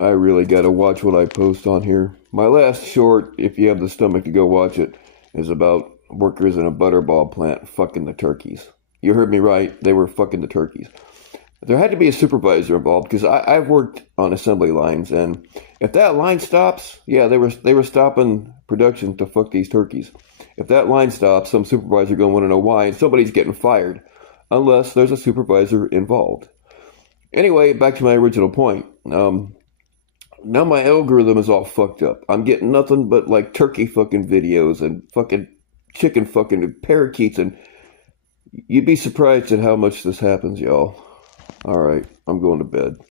I really gotta watch what I post on here. My last short, if you have the stomach to go watch it, is about workers in a butterball plant fucking the turkeys. You heard me right. They were fucking the turkeys. There had to be a supervisor involved because I've worked on assembly lines, and if that line stops, yeah, they were stopping production to fuck these turkeys. If that line stops, some supervisor gonna want to know why, and somebody's getting fired, unless there's a supervisor involved. Anyway, back to my original point. Now my algorithm is all fucked up. I'm getting nothing but like turkey fucking videos and fucking chicken fucking parakeets, and you'd be surprised at how much this happens, y'all. All right, I'm going to bed.